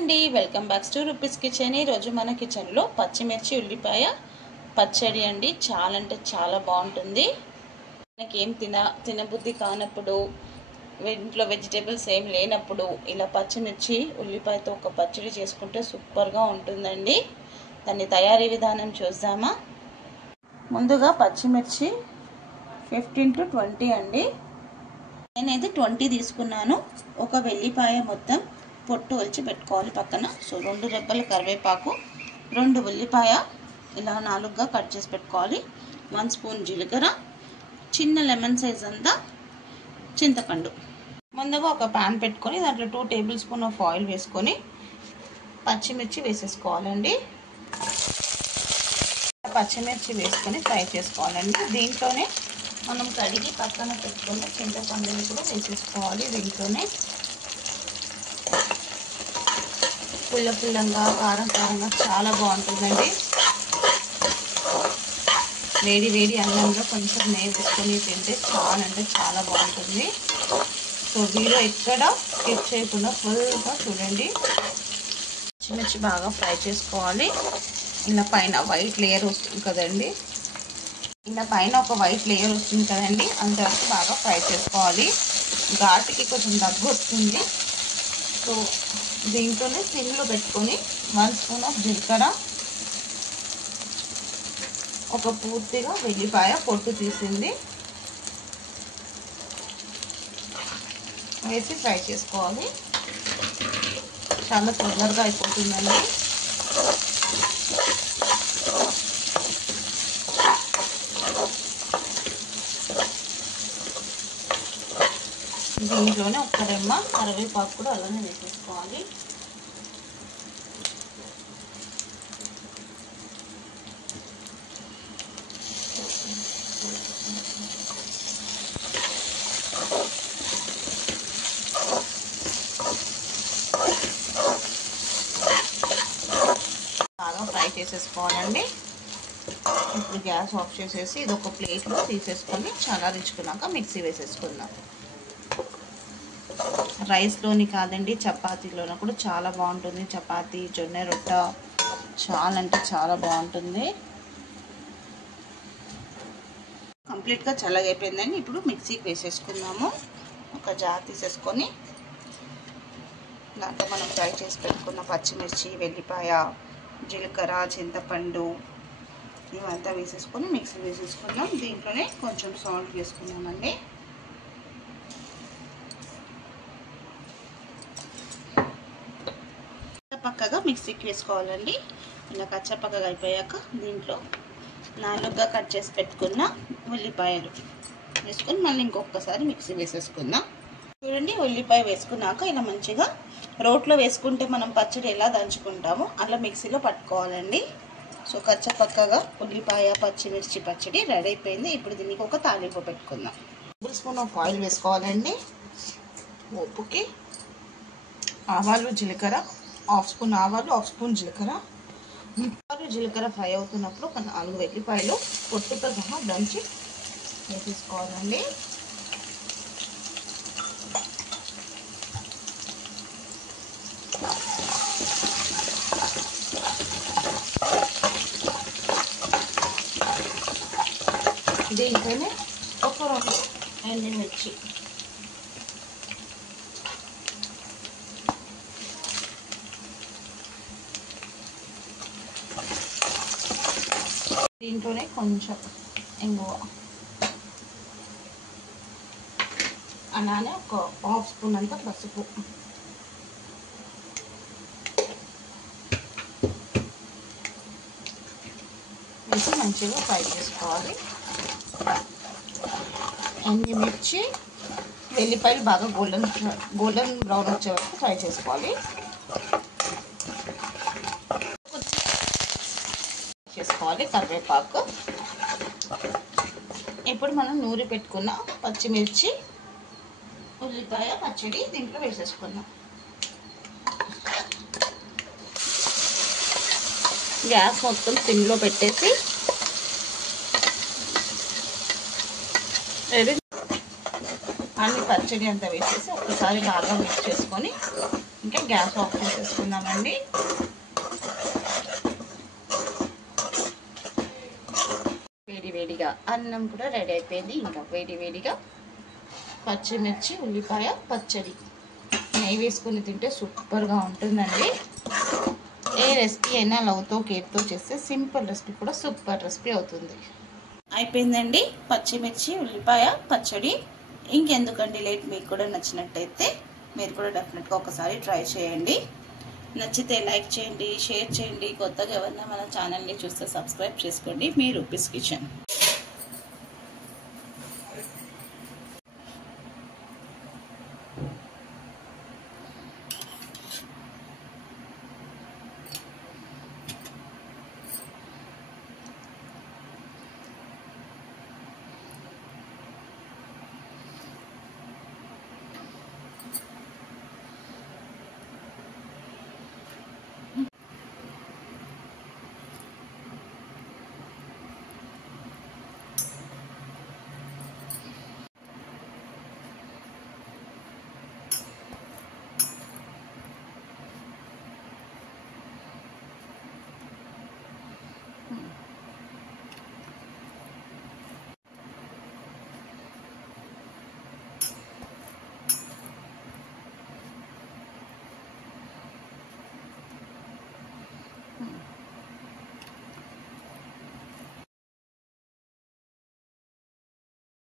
అండి, welcome back to rupees kitchen. ఈరోజు మన కిచెన్లో పచ్చిమిర్చి ఉల్లిపాయ పచ్చడి అండి. చాలా అంటే చాలా బాగుంటుంది. మనకేం తినబుద్ధి కానప్పుడు, ఇంట్లో వెజిటేబుల్స్ ఏం లేనప్పుడు ఇలా పచ్చిమిర్చి ఉల్లిపాయతో ఒక పచ్చడి చేసుకుంటే సూపర్గా ఉంటుందండి. దాని తయారీ విధానం చూద్దామా. ముందుగా పచ్చిమిర్చి 15 to 20 అండి. నేనైతే 20 తీసుకున్నాను. ఒక వెల్లిపాయ మొత్తం పొట్టు వచ్చి పెట్టుకోవాలి పక్కన. సో 2 రెబ్బల కరివేపాకు, 2 ఉల్లిపాయ ఇలా 4గా కట్ చేసి పెట్టుకోవాలి. 1 స్పూన్ జీలకర్ర, చిన్న లెమన్ సైజ్ అంతా చింతపండు. ముందుగా ఒక ప్యాన్ పెట్టుకొని దాంట్లో 2 టేబుల్ స్పూన్ ఆఫ్ ఆయిల్ వేసుకొని పచ్చిమిర్చి వేసేసుకోవాలండి. పచ్చిమిర్చి వేసుకొని ఫ్రై చేసుకోవాలండి. దీంట్లోనే మనం కడిగి పక్కన పెట్టుకున్న చింతపండుని కూడా వేసేసుకోవాలి. దీంట్లోనే పుల్లంగా కారంగా చాలా బాగుంటుందండి. వేడి అన్నంలో కొంచెం నెయ్యి వేసుకొని తింటే చాలా అంటే చాలా బాగుంటుంది. సో వీడియో ఎక్కడ స్కిప్ చేయకుండా ఫుల్గా చూడండి. పచ్చిమిర్చి బాగా ఫ్రై చేసుకోవాలి. ఇలా పైన వైట్ లేయర్ వస్తుంది కదండి, అంతవరకు బాగా ఫ్రై చేసుకోవాలి. ఘాటుకి కొంచెం దగ్గు వస్తుంది. సో దీంట్లోనే సిమ్లో పెట్టుకొని 1 స్పూన్ ఆఫ్ జీలకర్ర, ఒక పూర్తిగా వెల్లిపాయ పొట్టు తీసింది వేసి ఫ్రై చేసుకోవాలి. చాలా తొందరగా అయిపోతుందండి. దీంట్లోనే ఒక రెమ్మ కరివేపాకు కూడా అలానే వేసేసుకోవాలి. బాగా ఫ్రై చేసేసుకోవాలండి. ఇప్పుడు గ్యాస్ ఆఫ్ చేసేసి ఇది ఒక ప్లేట్లో తీసేసుకొని చల్లారించుకున్నాక మిక్సీ వేసేసుకుందాం. రైస్లోని కాదండి, చపాతీలోన కూడా చాలా బాగుంటుంది. చపాతీ, జొన్న రొట్టె చాలా అంటే చాలా బాగుంటుంది. కంప్లీట్గా చల్లగైపోయిందండి. ఇప్పుడు మిక్సీకి వేసేసుకుందాము. ఒక జార్ తీసేసుకొని దాంట్లో మనం ఫ్రై చేసి పెట్టుకున్న పచ్చిమిర్చి, వెల్లిపాయ, జీలకర్ర, చింతపండు ఇవంతా వేసేసుకొని మిక్సీ వేసేసుకుందాం. దీంట్లోనే కొంచెం సాల్ట్ వేసుకున్నామండి. పక్కగా మిక్సీకి వేసుకోవాలండి. ఇలా కచ్చపక్కగా అయిపోయాక దీంట్లో 4గా కట్ చేసి పెట్టుకున్న ఉల్లిపాయలు వేసుకొని మళ్ళీ ఇంకొకసారి మిక్సీ వేసేసుకుందాం. చూడండి, ఉల్లిపాయ వేసుకున్నాక ఇలా మంచిగా రోట్లో వేసుకుంటే మనం పచ్చడి ఎలా దంచుకుంటామో అలా మిక్సీలో పట్టుకోవాలండి. సో కచ్చపక్కగా ఉల్లిపాయ పచ్చిమిర్చి పచ్చడి రెడీ అయిపోయింది. ఇప్పుడు దీనికి ఒక తాలింపు పెట్టుకుందాం. 1 స్పూన్ ఆఫ్ ఆయిల్ వేసుకోవాలండి. ఉప్పుకి ఆవాలు, జీలకర్ర, 1/2 స్పూన్ ఆవాలు, 1/2 స్పూన్ జీలకర్ర. జీలకర్ర ఫ్రై అవుతున్నప్పుడు ఒక 4 వెల్లిపాయలు పొట్టుతో సహా దంచి వేసేసుకోవాలండి. దీంట్లోనే ఒక 2 ఎండుమిర్చి, దీంట్లోనే కొంచెం ఇంగువ, అలానే ఒక 1/2 స్పూన్ అంతా పసుపు వేసి మంచిగా ఫ్రై చేసుకోవాలి. ఎండుమిర్చి, వెల్లిపాయలు బాగా గోల్డెన్ బ్రౌన్ వచ్చే వరకు ఫ్రై చేసుకోవాలి. కరివేపాకు. ఇప్పుడు మనం నూరి పెట్టుకున్న పచ్చిమిర్చి ఉల్లిపాయ పచ్చడి దీంట్లో వేసేసుకుందాం. గ్యాస్ మొత్తం సిమ్లో పెట్టేసి మళ్ళీ పచ్చడి అంతా వేసేసి ఒకసారి బాగా మిక్స్ చేసుకొని ఇంకా గ్యాస్ ఆఫ్ చేసేసుకుందామండి. వేడివేడిగా అన్నం కూడా రెడీ అయిపోయింది. ఇంకా వేడివేడిగా పచ్చిమిర్చి ఉల్లిపాయ పచ్చడి నెయ్యి వేసుకొని తింటే సూపర్గా ఉంటుందండి. ఏ రెసిపీ అయినా లవ్తో కేర్తో చేస్తే సింపుల్ రెసిపీ కూడా సూపర్ రెసిపీ అవుతుంది. అయిపోయిందండి పచ్చిమిర్చి ఉల్లిపాయ పచ్చడి. ఇంకెందుకండి లేట్, మీకు కూడా నచ్చినట్టయితే మీరు కూడా డెఫినెట్గా ఒకసారి ట్రై చేయండి. నచ్చితే లైక్ చేయండి, షేర్ చేయండి. కొత్తగా ఎవరైనా మన ఛానల్ని చూస్తే సబ్స్క్రైబ్ చేసుకోండి. మీ రూపీస్ కిచెన్.